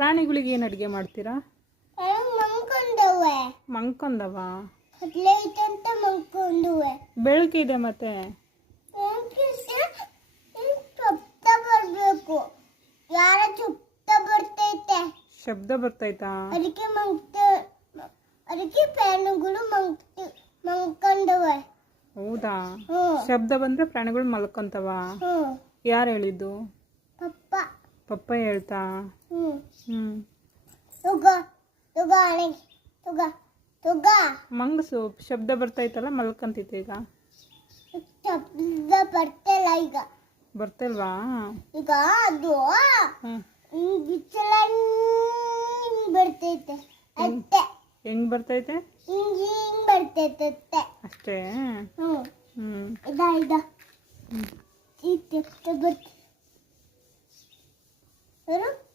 ಪ್ರಾಣಿಗಳಿಗೆ ಏನು ಅಡುಗೆ ಮಾಡ್ತೀರಾ? ಮಂಕೊಂಡವೆ. ಮಂಕೊಂದವ? ಕಟ್ಲೈತೆ ಅಂತ ಮಂಕೊಂಡುವೆ. ಬೆಳಕಿದೆ ಮತ್ತೆ ಶಬ್ದ ಬರಬೇಕು. ಯಾರ ಶಬ್ದ ಬರ್ತೈತೆ? ಶಬ್ದ ಬರ್ತೈತಾ? ಅದಕ್ಕೆ ಪ್ರಾಣಿಗಳು ಮಂಕೊಂಡವೆ. ಹೌದಾ? ಶಬ್ದ ಬಂದ್ರೆ ಪ್ರಾಣಿಗಳು ಮಲ್ಕೊಂತವ? ಯಾರು ಹೇಳಿದ್ದು? ಪಪ್ಪ. ಪಪ್ಪ ಹೇಳ್ತಾ? ಮಂಗಸು ಶಬ್ದ ಬರ್ತೈತಲ್ಲ, ಮಲ್ಕೊಂತೈತೆ ಈಗ. ಶಬ್ದ ಬರ್ತಿಲ್ಲ ಈಗ. ಬರ್ತಿಲ್ವಾ? ಈಗ ಅದು ಬರ್ತೈತೆ ಅಷ್ಟೇ. ಹೆಂಗ್ ಬರ್ತೈತೆ? ಹಿಂಗ್ ಬರ್ತೈತೆ ಅಷ್ಟೇ. ಬರ್ತ